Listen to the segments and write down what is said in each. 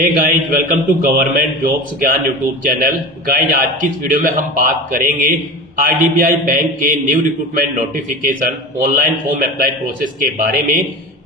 Hey guys, welcome to government jobs Gyan YouTube channel. Guys, आज की इस वीडियो में हम बात करेंगे आईडीबीआई बैंक के new recruitment notification online form apply process के बारे में।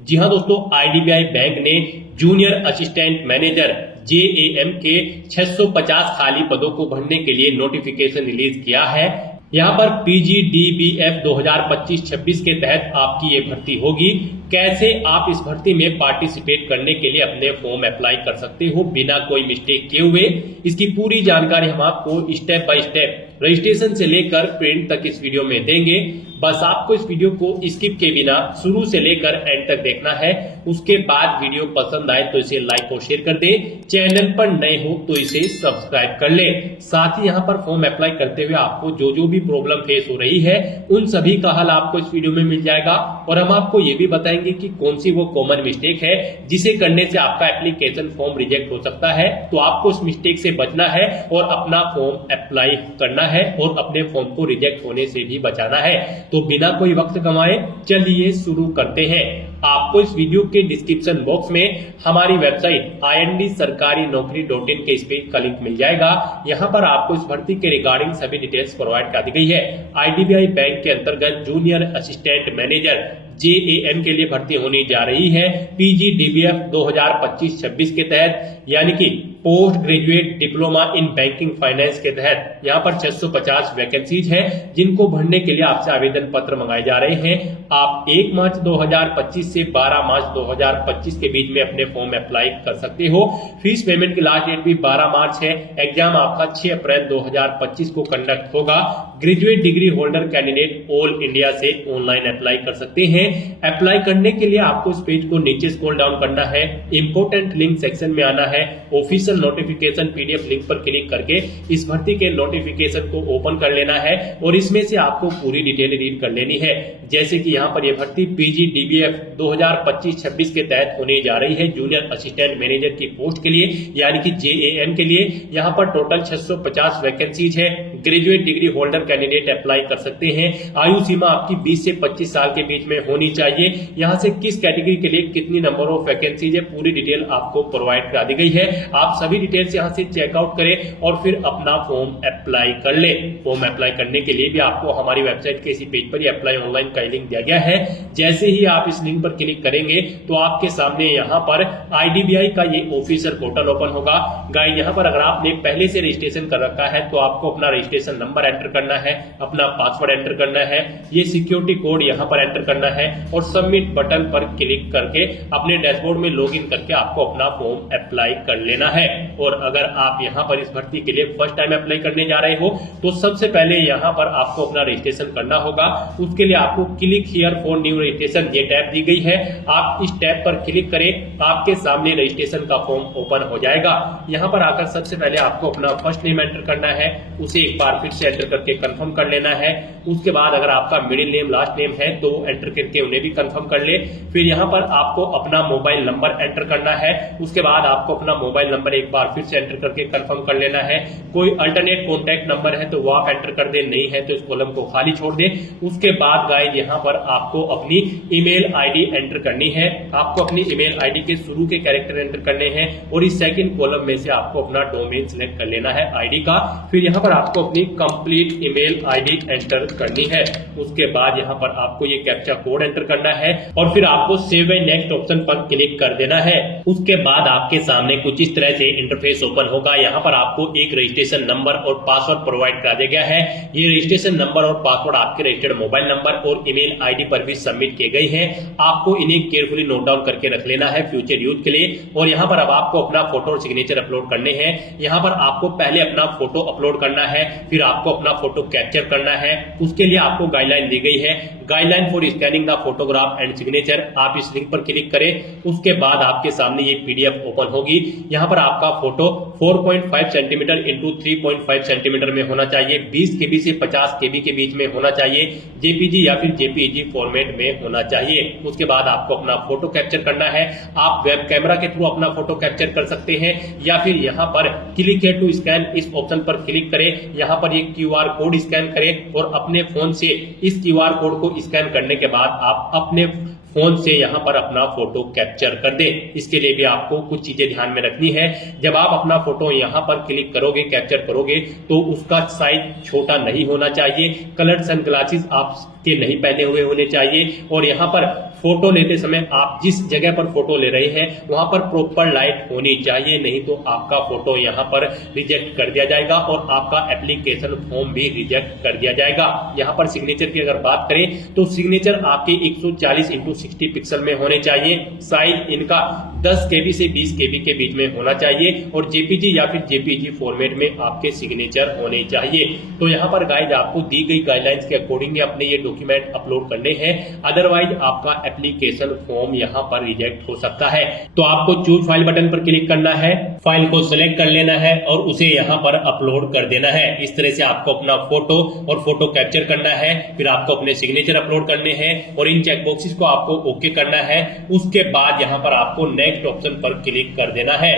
जी हाँ दोस्तों, आईडीबीआई बैंक ने जूनियर असिस्टेंट मैनेजर जेएएम के 650 खाली पदों को भरने के लिए नोटिफिकेशन रिलीज किया है। यहाँ पर पीजीडीबीएफ 2025-26 के तहत आपकी ये भर्ती होगी। कैसे आप इस भर्ती में पार्टिसिपेट करने के लिए अपने फॉर्म अप्लाई कर सकते हो बिना कोई मिस्टेक किए हुए, इसकी पूरी जानकारी हम आपको स्टेप बाय स्टेप रजिस्ट्रेशन से लेकर प्रिंट तक इस वीडियो में देंगे। बस आपको इस वीडियो को स्किप के बिना शुरू से लेकर एंड तक देखना है। उसके बाद वीडियो पसंद आए तो इसे लाइक और शेयर कर दें। चैनल पर नए हो तो इसे सब्सक्राइब कर ले। साथ ही यहाँ पर फॉर्म अप्लाई करते हुए आपको जो भी प्रॉब्लम फेस हो रही है उन सभी का हल आपको इस वीडियो में मिल जाएगा। और हम आपको ये भी बताएंगे कि कौन सी वो कॉमन मिस्टेक है जिसे करने से आपका एप्लीकेशन फॉर्म रिजेक्ट हो सकता है। तो आपको उस मिस्टेक से बचना है और अपना फॉर्म अप्लाई करना है और अपने फॉर्म को रिजेक्ट होने से भी बचाना है। तो बिना कोई वक्त गंवाए चलिए शुरू करते हैं। आपको इस वीडियो के डिस्क्रिप्शन बॉक्स में हमारी वेबसाइट IND-sarkarinokri.in के इस पेज का लिंक मिल जाएगा। यहाँ पर आपको इस भर्ती के रिगार्डिंग सभी डिटेल्स प्रोवाइड कर दी गई है। आईडीबीआई बैंक के अंतर्गत जूनियर असिस्टेंट मैनेजर जेएएम के लिए भर्ती होने जा रही है पीजीडीबीएफ 2025-26 के तहत, यानी कि post graduate diploma in banking finance के तहत। यहाँ पर 650 वैकेंसीज हैं जिनको भरने के लिए आपसे आवेदन पत्र मंगाए जा रहे हैं। आप 1 मार्च 2025 से 12 मार्च 2025 के बीच में अपने फॉर्म अप्लाई कर सकते हो। फीस पेमेंट की लास्ट डेट भी 12 मार्च है। एग्जाम आपका 6 अप्रैल 2025 को कंडक्ट होगा। Graduate degree holder candidate all India से ऑनलाइन अप्लाई कर सकते हैं। अप्लाई करने के लिए आपको इस पेज को नीचे स्क्रॉल डाउन करना है, इंपोर्टेंट लिंक सेक्शन में आना है, ऑफिशियल नोटिफिकेशन पीडीएफ लिंक पर क्लिक करके इस भर्ती के नोटिफिकेशन को ओपन कर लेना है और इसमें से आपको पूरी डिटेल रीड कर लेनी है। जैसे कि यहाँ पर यह भर्ती पीजीडीबीएफ 2025-26 के तहत होने जा रही है जूनियर असिस्टेंट मैनेजर की पोस्ट के लिए, यानी कि जेएएम के लिए। यहाँ पर टोटल 650 वैकेंसीज है। Graduate degree holder candidate apply कर सकते हैं। आयु सीमा आपकी 20 से 25 साल के बीच में होनी चाहिए। यहाँ से किस कैटेगरी के लिए कितनी नंबर ऑफ वैकेंसीज है पूरी डिटेल आपको प्रोवाइड करा दी गई है। आप सभी डिटेल्स यहाँ से चेकआउट करें और फिर अपना फॉर्म अप्लाई कर ले। फॉर्म अप्लाई करने के लिए भी आपको हमारी वेबसाइट के इसी पेज पर ही अप्लाई ऑनलाइन का लिंक दिया गया है। जैसे ही आप इस लिंक पर क्लिक करेंगे तो आपके सामने यहाँ पर आईडीबीआई का ये ऑफिशियल पोर्टल ओपन होगा। गाइस, यहाँ पर अगर आपने पहले से रजिस्ट्रेशन कर रखा है तो आपको अपना रजिस्ट्रेशन नंबर एंटर करना है, अपना पासवर्ड एंटर करना है, ये सिक्योरिटी कोड यहाँ पर एंटर करना है और सबमिट बटन पर क्लिक करके अपने डैशबोर्ड में लॉगिन करके आपको अपना फॉर्म अप्लाई कर लेना है। और अगर आप यहाँ पर इस भर्ती के लिए फर्स्ट टाइम अप्लाई करने जा रहे हो तो सबसे पहले यहाँ पर आपको अपना रजिस्ट्रेशन करना होगा। उसके लिए आपको click here for new registration ये टैब दी गई है। आप इस टैब पर क्लिक करें, आपके सामने रजिस्ट्रेशन का फॉर्म ओपन हो जाएगा। यहाँ पर आकर सबसे पहले आपको अपना फर्स्ट नेम एंटर करना है, उसे एक बार फिर से एंटर करके कंफर्म कर लेना है। उसके बाद अगर आपका मिडिल नेम लास्ट नेम है तो एंटर करके उन्हें भी कंफर्म कर ले। फिर यहाँ पर आपको अपना मोबाइल नंबर एंटर करना है। उसके बाद आपको अपना मोबाइल नंबर एक बार फिर से एंटर करके कंफर्म कर लेना है। कोई अल्टरनेट कॉन्टैक्ट नंबर है तो वो आप एंटर कर दे, नहीं है तो इस कॉलम को खाली छोड़ दे। उसके बाद गाइस, यहाँ पर आपको अपनी ईमेल आईडी एंटर करनी है। आपको अपनी ईमेल आईडी के शुरू के कैरेक्टर एंटर करने हैं और इस सेकंड कॉलम में से आपको अपना डोमेन सिलेक्ट कर लेना है आईडी का। फिर यहाँ पर आपको अपनी कंप्लीट ईमेल आईडी एंटर करनी है। उसके बाद यहाँ पर आपको ये कैप्चा कोड एंटर करना है और फिर आपको सेव एंड नेक्स्ट ऑप्शन पर क्लिक कर देना है। उसके बाद आपके सामने कुछ इस तरह से इंटरफेस ओपन होगा। यहाँ पर आपको एक रजिस्ट्रेशन नंबर और पासवर्ड प्रोवाइड करा दिया गया है। ये रजिस्ट्रेशन नंबर और पासवर्ड आपके रजिस्टर्ड मोबाइल नंबर और ईमेल आईडी पर भी सबमिट किए गए हैं। आपको इन्हें केयरफुली नोट डाउन करके रख लेना है फ्यूचर यूज के लिए। और यहाँ पर अब आपको अपना फोटो और सिग्नेचर अपलोड करने हैं। यहाँ पर आपको पहले अपना फोटो अपलोड करना है, फिर आपको अपना फोटो कैप्चर करना है। उसके लिए आपको गाइडलाइन दी गई है, guideline for scanning the photograph and signature. आप इस लिंक पर क्लिक करें। उसके बाद आपके सामने ये पीडीएफ ओपन होगी। यहाँ पर आपका फोटो 4.5 सेंटीमीटर इंटू 3.5 सेंटीमीटर में होना चाहिए, 20 केबी से 50 केबी के बीच में होना चाहिए, जेपीजी या फिर जेपीईजी फॉर्मेट में होना चाहिए। उसके बाद आपको अपना फोटो कैप्चर करना है। आप वेब कैमरा के थ्रू अपना फोटो कैप्चर कर सकते हैं या फिर यहाँ पर क्लिक है टू स्कैन, इस ऑप्शन पर क्लिक करें। यहाँ पर ये क्यूआर कोड स्कैन करें और अपने फोन से इस क्यूआर कोड को स्कैन करने के बाद आप अपने फोन से यहाँ पर अपना फोटो कैप्चर कर दे। इसके लिए भी आपको कुछ चीजें ध्यान में रखनी है। जब आप अपना फोटो यहाँ पर क्लिक करोगे, कैप्चर करोगे, तो उसका साइज छोटा नहीं होना चाहिए, कलर्ड सनग्लासेस आपके नहीं पहने हुए होने चाहिए, और यहाँ पर फोटो लेते समय आप जिस जगह पर फोटो ले रहे हैं वहां पर प्रॉपर लाइट होनी चाहिए, नहीं तो आपका फोटो यहाँ पर रिजेक्ट कर दिया जाएगा और आपका एप्लीकेशन फॉर्म भी रिजेक्ट कर दिया जाएगा। यहाँ पर सिग्नेचर की अगर बात करें तो सिग्नेचर आपके 140x60 पिक्सल में होने चाहिए। साइज इनका 10 KB से 20 KB के बीच में होना चाहिए और जेपीजी या फिर जेपीजी फॉर्मेट में आपके सिग्नेचर होने चाहिए। तो यहाँ पर गाइज आपको दी गई गाइडलाइंस के अकॉर्डिंग अपने ये डॉक्यूमेंट अपलोड करने हैं, अदरवाइज आपका एप्लीकेशन फॉर्म यहाँ पर रिजेक्ट हो सकता है। तो आपको चूज फाइल बटन पर क्लिक करना है, फाइल को सिलेक्ट कर लेना है और उसे यहाँ पर अपलोड कर देना है। इस तरह से आपको अपना फोटो और फोटो कैप्चर करना है, फिर आपको अपने सिग्नेचर अपलोड करने हैं और इन चेकबॉक्सेस को आपको ओके करना है। उसके बाद यहाँ पर आपको नेक्स्ट ऑप्शन पर क्लिक कर देना है।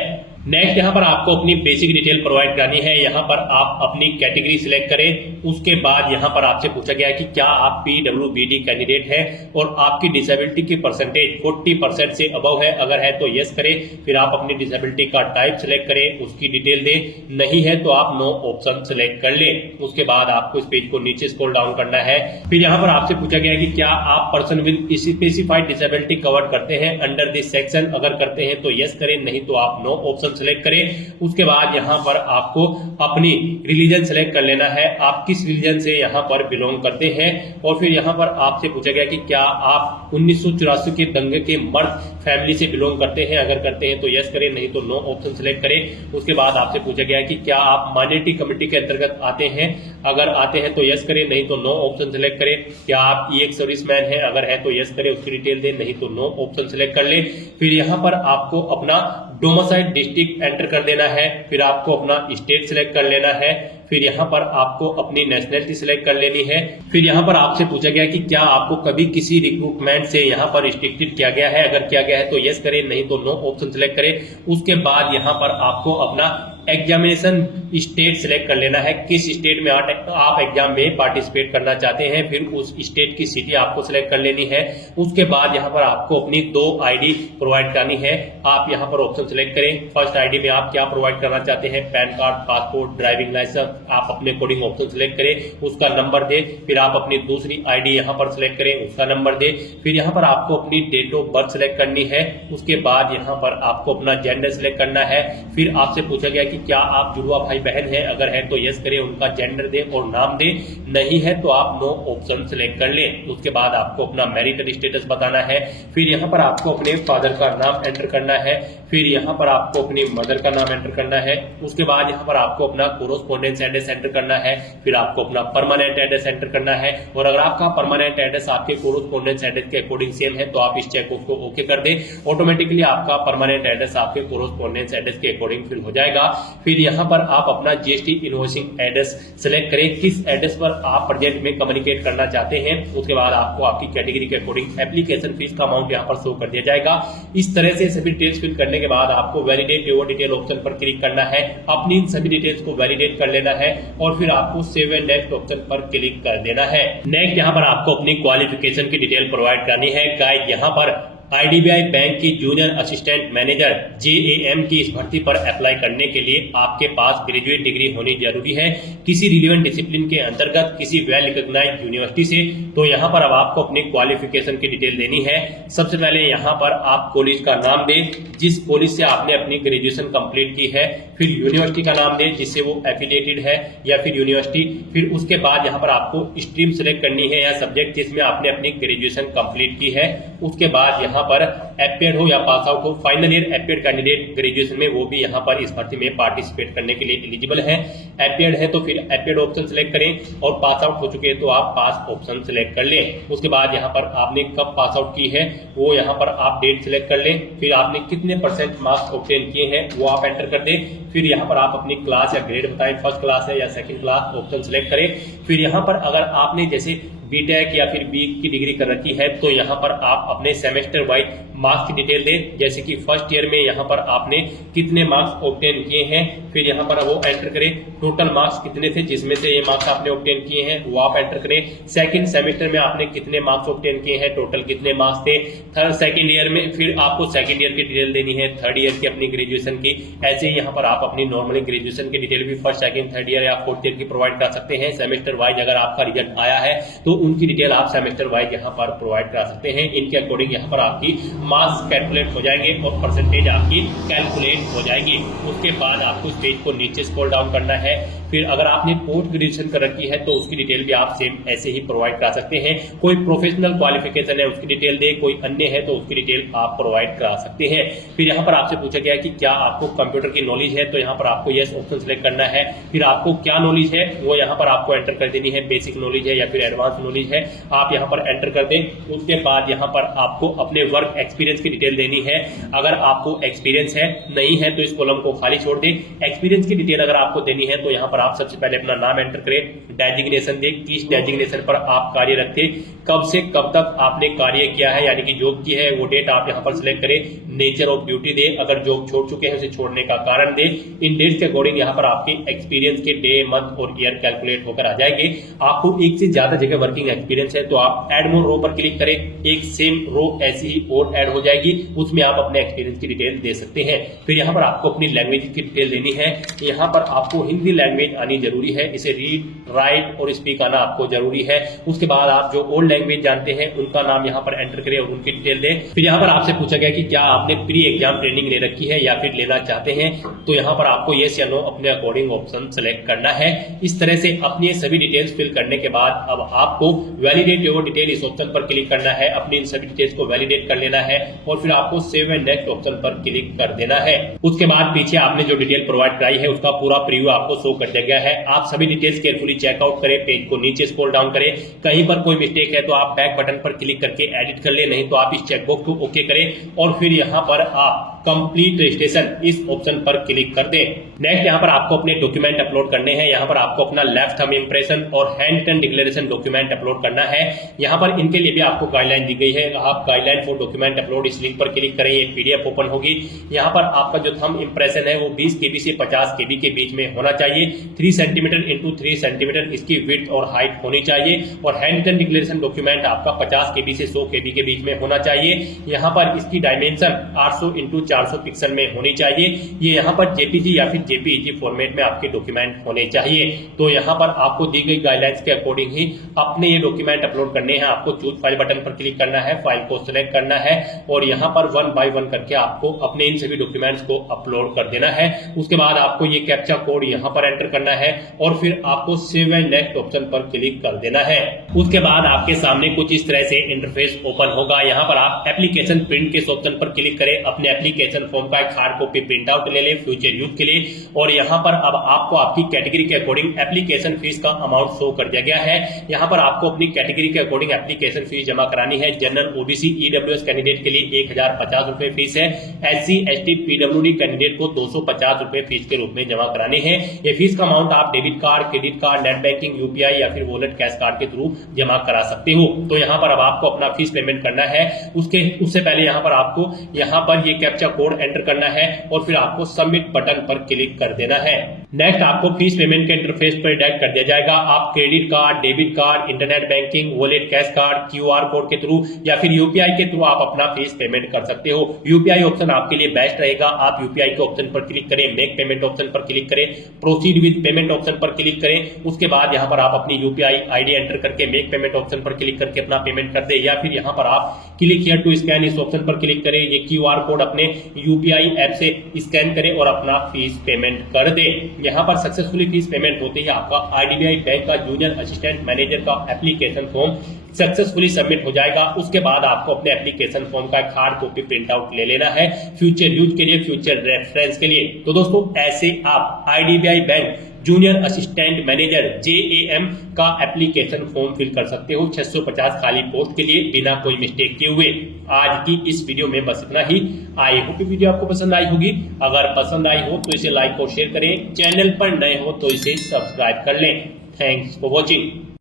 नेक्स्ट यहाँ पर आपको अपनी बेसिक डिटेल प्रोवाइड करानी है। यहाँ पर आप अपनी कैटेगरी सिलेक्ट करें। उसके बाद यहाँ पर आपसे पूछा गया है कि क्या आप PWBD कैंडिडेट हैं और आपकी डिसेबिलिटी की परसेंटेज 40% से अबव है, अगर है तो यस करें। फिर आप अपनी डिसेबिलिटी का टाइप सिलेक्ट करें, उसकी डिटेल दें, नहीं है तो आप नो ऑप्शन सिलेक्ट कर लें। उसके बाद आपको इस पेज को नीचे स्क्रॉल डाउन करना है। फिर यहाँ पर आपसे पूछा गया है कि क्या आप person with specified disability cover करते हैं अंडर दिस सेक्शन, अगर करते हैं तो यस करें, नहीं तो आप नो ऑप्शन सिलेक्ट करें। उसके बाद यहाँ पर आपको अपनी रिलीजन सिलेक्ट कर लेना है, आप किस रिलीजन से यहाँ पर बिलोंग करते हैं। और फिर यहाँ पर आपसे पूछा गया कि क्या आप 1984 के दंगे के मर्द फैमिली से बिलोंग करते हैं, अगर करते हैं तो यस करें, नहीं तो नो ऑप्शन सिलेक्ट करें। उसके बाद आपसे पूछा गया है कि क्या आप माइनॉरिटी कम्युनिटी के अंतर्गत आते हैं, अगर आते हैं तो यस करें, नहीं तो नो ऑप्शन सिलेक्ट करें। क्या आप एक्स सर्विसमैन है, अगर है तो यस करें, उसकी डिटेल दें, नहीं तो नो ऑप्शन सिलेक्ट कर ले। फिर यहाँ पर आपको अपना डोमिसाइल डिस्ट्रिक्ट एंटर कर देना है, फिर आपको अपना स्टेट सिलेक्ट कर लेना है, फिर यहाँ पर आपको अपनी नेशनलिटी सिलेक्ट कर लेनी है। फिर यहाँ पर आपसे पूछा गया कि क्या आपको कभी किसी रिक्रूटमेंट से यहाँ पर रिस्ट्रिक्टेड किया गया है, अगर किया गया है तो यस करें, नहीं तो नो ऑप्शन सिलेक्ट करें। उसके बाद यहाँ पर आपको अपना एग्जामिनेशन स्टेट सिलेक्ट कर लेना है, किस स्टेट में आप एग्जाम में पार्टिसिपेट करना चाहते हैं, फिर उस स्टेट की सिटी आपको सिलेक्ट कर लेनी है। उसके बाद यहाँ पर आपको अपनी 2 ID प्रोवाइड करनी है, आप यहाँ पर ऑप्शन सिलेक्ट करें। फर्स्ट ID में आप क्या प्रोवाइड करना चाहते हैं, PAN card, passport, driving licence, आप अपने अकॉर्डिंग ऑप्शन सिलेक्ट करें, उसका नंबर दे। फिर आप अपनी दूसरी ID यहाँ पर सिलेक्ट करें, उसका नंबर दे। फिर यहाँ पर आपको अपनी डेट ऑफ बर्थ सिलेक्ट करनी है। उसके बाद यहाँ पर आपको अपना जेंडर सिलेक्ट करना है। फिर आपसे पूछा गया कि क्या आप जुड़वा भाई बहन हैं, अगर है तो यस करें, उनका जेंडर दे और नाम दे, नहीं है तो आप नो ऑप्शन सिलेक्ट कर लें। उसके बाद आपको अपना मैरिटल स्टेटस बताना है। फिर यहाँ पर आपको अपने फादर का नाम एंटर करना है, फिर यहाँ पर आपको अपनी मदर का नाम एंटर करना है। उसके बाद यहाँ पर आपको अपना कोरोस्पोंडेंस एड्रेस एंटर करना है, फिर आपको अपना परमानेंट एड्रेस एंटर करना है। और अगर आपका परमानेंट एड्रेस आपके कोरोस्पोंडेंस एड्रेस के अकॉर्डिंग सेम है तो आप इस चेक को ओके कर दें, ऑटोमेटिकली आपका परमानेंट एड्रेस आपके कोरोस्पोंडेंस एड्रेस के अकॉर्डिंग फिल हो जाएगा। फिर यहाँ पर आप अपना GST इनवॉइसिंग एड्रेस सिलेक्ट करें, किस एड्रेस पर आप प्रोजेक्ट में कम्युनिकेट करना चाहते हैं। उसके बाद आपको आपकी कैटेगरी के अकॉर्डिंग एप्लीकेशन फीस का अमाउंट यहाँ पर शो कर दिया जाएगा। इस तरह से सभी डिटेल्स फिल करने के बाद आपको वैलिडेट योर डिटेल ऑप्शन पर क्लिक करना है, अपनी इन सभी डिटेल्स को वैलिडेट कर लेना है और फिर आपको सेव एंड नेक्स्ट ऑप्शन पर क्लिक कर देना है। नेक्स्ट यहाँ पर आपको अपनी क्वालिफिकेशन की डिटेल प्रोवाइड करनी है। गाइड यहाँ पर IDBI बैंक की जूनियर असिस्टेंट मैनेजर JAM की इस भर्ती पर अप्लाई करने के लिए आपके पास ग्रेजुएट डिग्री होनी जरूरी है किसी रिलेवेंट डिसिप्लिन के अंतर्गत किसी वेल रिकॉग्नाइज्ड यूनिवर्सिटी से। तो यहाँ पर अब आपको अपनी क्वालिफिकेशन की डिटेल देनी है। सबसे पहले यहाँ पर आप कॉलेज का नाम दें जिस कॉलेज से आपने अपनी ग्रेजुएशन कंप्लीट की है, फिर यूनिवर्सिटी का नाम दें जिससे वो एफिलिएटेड है या फिर यूनिवर्सिटी। फिर उसके बाद यहाँ पर आपको स्ट्रीम सिलेक्ट करनी है या सब्जेक्ट जिसमें आपने अपनी ग्रेजुएशन कंप्लीट की है। उसके बाद यहाँ पर एपियर्ड हो या पास आउट हो, final year appeared candidate graduation में वो भी यहाँ पर इस भर्ती में पार्टिसिपेट करने के लिए एलिजिबल है। एपियर्ड है तो फिर एपियर्ड ऑप्शन सिलेक्ट करें और पास आउट हो चुके हैं तो आप पास ऑप्शन सिलेक्ट कर लें। उसके बाद यहाँ पर आपने कब पास आउट की है वो यहाँ पर आप डेट सिलेक्ट कर लें, फिर आपने कितने % मार्क्स ऑब्टेन किए हैं वो आप एंटर कर दें। फिर यहाँ पर आप अपनी क्लास या ग्रेड बताएं, फर्स्ट क्लास है या सेकंड क्लास, ऑप्शन सिलेक्ट करें। फिर यहाँ पर अगर आपने जैसे बीटेक या फिर बी की डिग्री कर रखी है तो यहाँ पर आप अपने सेमेस्टर वाइज मार्क्स की डिटेल दें, जैसे कि फर्स्ट ईयर में यहाँ पर आपने कितने मार्क्स ऑब्टेन किए हैं, फिर यहाँ पर वो एंटर करें। टोटल मार्क्स कितने थे जिसमें से ये मार्क्स आपने ऑब्टेन किए हैं वो आप एंटर करें। सेकंड सेमेस्टर में आपने कितने मार्क्स ऑब्टेन किए हैं, टोटल कितने मार्क्स थे। थर्ड सेकंड ईयर में फिर आपको सेकंड ईयर की डिटेल देनी है, थर्ड ईयर की अपनी ग्रेजुएशन की। ऐसे ही यहाँ पर आप अपनी नॉर्मली ग्रेजुएशन की डिटेल भी फर्स्ट सेकंड थर्ड ईयर या फोर्थ ईयर की प्रोवाइड कर सकते हैं। सेमेस्टर वाइज अगर आपका रिजल्ट आया है तो उनकी डिटेल आप सेमेस्टर वाइज यहाँ पर प्रोवाइड करा सकते हैं। इनके अकॉर्डिंग यहाँ पर आपकी मार्क्स कैलकुलेट हो जाएंगे और परसेंटेज आपकी कैलकुलेट हो जाएगी। उसके बाद आपको स्टेज को नीचे स्क्रॉल डाउन करना है। फिर अगर आपने पोस्ट ग्रेजुएशन कर रखी है तो उसकी डिटेल भी आप सेम ऐसे ही प्रोवाइड करा सकते हैं। कोई प्रोफेशनल क्वालिफिकेशन है उसकी डिटेल दे, कोई अन्य है तो उसकी डिटेल आप प्रोवाइड करा सकते हैं। फिर यहाँ पर आपसे पूछा गया कि क्या आपको कंप्यूटर की नॉलेज है, तो यहाँ पर आपको यस ऑप्शन सेलेक्ट करना है। फिर आपको क्या नॉलेज है वो यहाँ पर आपको एंटर कर देनी है, बेसिक नॉलेज है या फिर एडवांस नॉलेज है, आप यहाँ पर एंटर कर दें। उसके बाद यहाँ पर आपको अपने वर्क एक्सपीरियंस की डिटेल देनी है। अगर आपको एक्सपीरियंस है, नहीं है तो इस कॉलम को खाली छोड़ दें। एक्सपीरियंस की डिटेल अगर आपको देनी है तो यहाँ पर आप सबसे पहले अपना नाम एंटर करें, डेजिग्नेशन दें, किस डेजिग्नेशन पर आप कार्यरत थे, कब से कब तक आपने कार्य किया है यानी कि जॉब की है वो डेट आप यहाँ पर सिलेक्ट करें। नेचर ऑफ ड्यूटी दे, अगर जॉब छोड़ चुके हैं उसे छोड़ने का कारण दे। इन डेट्स के अकॉर्डिंग यहाँ पर आपके एक्सपीरियंस के डे मंथ और ईयर कैलकुलेट होकर आ जाएंगे। आपको एक से ज्यादा जगह वर्किंग एक्सपीरियंस है तो आप एड मोर रो पर क्लिक करें, एक सेम रो ऐसी ही और ऐड हो जाएगी, उसमें आप अपने एक्सपीरियंस की डिटेल दे सकते हैं। फिर यहाँ पर आपको अपनी लैंग्वेज की डिटेल देनी है। यहाँ पर आपको हिंदी लैंग्वेज आनी जरूरी है, इसे रीड राइट और स्पीक आना आपको जरूरी है। उसके बाद आप जो ओल्ड लैंग्वेज जानते हैं उनका नाम यहाँ पर एंटर करें और उनकी डिटेल दें। फिर यहाँ पर आपसे पूछा गया कि क्या आपने प्री एग्जाम ट्रेनिंग ले रखी है या फिर लेना चाहते हैं, तो यहाँ पर आपको येस या नो अपने अकॉर्डिंग ऑप्शन सेलेक्ट करना है। इस तरह से अपनी सभी डिटेल्स फिल करने के बाद अब आपको वैलिडेट योर डिटेल इस ऑप्शन पर क्लिक करना है, अपनी इन सभी डिटेल्स को वैलिडेट कर लेना है और फिर आपको सेव एंड नेक्स्ट ऑप्शन पर क्लिक कर देना है। उसके बाद पीछे आपने जो डिटेल प्रोवाइड कराई है उसका पूरा प्रीव्यू आपको शो कर दिया गया है। आप सभी डिटेल्स केयरफुली चेकआउट करें, पेज को नीचे स्क्रॉल डाउन करें, कहीं पर कोई मिस्टेक है तो आप बैक बटन पर क्लिक करके एडिट कर ले, नहीं तो आप इस चेकबॉक्स को ओके करें और फिर यहाँ पर आप कंप्लीट रजिस्ट्रेशन इस ऑप्शन पर क्लिक कर दें। नेक्स्ट यहाँ पर आपको अपने डॉक्यूमेंट अपलोड करने हैं। यहाँ पर आपको अपना लेफ्ट थंब इंप्रेशन और handwritten declaration document upload करना है। यहाँ पर इनके लिए भी आपको गाइडलाइन दी गई है, आप गाइडलाइन फॉर डॉक्यूमेंट अपलोड इस लिंक पर क्लिक करें, एक पीडीएफ ओपन होगी। यहाँ पर आपका जो थंब इंप्रेशन है वो 20 KB से 50 KB के बीच में होना चाहिए, 3 सेंटीमीटर इंटू 3 सेंटीमीटर इसकी विड्थ और हाइट होनी चाहिए और हैंड रिटन डिक्लेरेशन डॉक्यूमेंट आपका 50 KB से 100 KB के बीच में होना चाहिए। यहाँ पर इसकी डायमेंशन 800 इंटू 400 पिक्सल में होनी चाहिए। ये यहाँ पर जेपीजी या फिर जेपीईजी फॉर्मेट में आपके डॉक्यूमेंट होने चाहिए। तो यहाँ पर आपको दी गई गाइडलाइंस के अकॉर्डिंग ही अपने ये डॉक्यूमेंट अपलोड करने हैं। आपको चूज फाइल बटन पर क्लिक करना है, फाइल को सिलेक्ट करना है और यहाँ पर 1 बाय 1 करके आपको अपने इन सभी डॉक्यूमेंट्स को अपलोड कर देना है। उसके बाद आपको ये कैप्चा कोड यहाँ पर एंटर करना है और फिर आपको सेव एंड नेक्स्ट ऑप्शन पर क्लिक कर देना है। उसके बाद आपके सामने कुछ इस तरह से इंटरफेस ओपन होगा। यहाँ पर आप एप्लीकेशन प्रिंट के ऑप्शन पर क्लिक करें, अपने एप्लीकेशन फॉर्म का एक हार्ड कॉपी प्रिंट आउट ले लें फ्यूचर यूज के लिए और यहाँ पर अब आपको आपकी कैटेगरी के अकॉर्डिंग एप्लीकेशन फीस का अमाउंट शो कर दिया गया है। यहाँ पर आपको अपनी कैटेगरी के अकॉर्डिंग एप्लीकेशन फीस जमा करानी है। जनरल ओबीसी ईडब्ल्यूएस कैंडिडेट के लिए 1050 रुपए फीस है। एससी एसटी पीडब्ल्यूडी कैंडिडेट को 250 रुपए फीस के रूप में जमा करानी है। ये फीस का अमाउंट आप debit card, credit card, net banking, UPI या फिर वॉलेट कैश कार्ड के थ्रू जमा करा सकते हो। तो यहाँ पर अब आपको अपना फीस पेमेंट करना है। उससे पहले यहाँ पर आपको यहाँ पर ये कैप्चा कोड एंटर करना है और फिर आपको सबमिट बटन पर क्लिक कर देना है। नेक्स्ट आपको फीस पेमेंट के इंटरफेस पर डायरेक्ट कर दिया जाएगा। आप credit card, debit card, internet banking, wallet cash card, QR code के थ्रू या फिर यूपीआई के थ्रू आप अपना फीस पेमेंट कर सकते हो। यूपीआई ऑप्शन आपके लिए बेस्ट रहेगा। आप यूपीआई के ऑप्शन पर क्लिक करें, मेक पेमेंट ऑप्शन पर क्लिक करें, प्रोसीड विद पेमेंट ऑप्शन पर क्लिक करें। उसके बाद यहाँ पर आप अपनी यूपीआई आईडी एंटर करके मेक पेमेंट ऑप्शन पर क्लिक करके अपना पेमेंट कर दे या फिर यहाँ पर आप क्लिक हियर टू स्कैन इस ऑप्शन पर क्लिक करें। ये क्यूआर कोड अपने यूपीआई ऐप से स्कैन करें और अपना फीस पेमेंट कर दे। यहाँ पर सक्सेसफुली फीस पेमेंट होते ही आपका आईडीबीआई बैंक का जूनियर असिस्टेंट मैनेजर का एप्लीकेशन फॉर्म सक्सेसफुली सबमिट हो जाएगा। उसके बाद आपको अपने एप्लीकेशन फॉर्म का हार्ड कॉपी प्रिंट आउट ले लेना है फ्यूचर यूज के लिए, फ्यूचर रेफरेंस के लिए। तो दोस्तों ऐसे आप IDBI bank junior assistant manager JAM का एप्लीकेशन फॉर्म फिल कर सकते हो 650 खाली पोस्ट के लिए बिना कोई मिस्टेक किए हुए। आज की इस वीडियो में बस इतना ही। आई होप वीडियो आपको पसंद आई होगी। अगर पसंद आई हो तो इसे लाइक और शेयर करें, चैनल पर नए हो तो इसे सब्सक्राइब कर लें। Thanks for watching.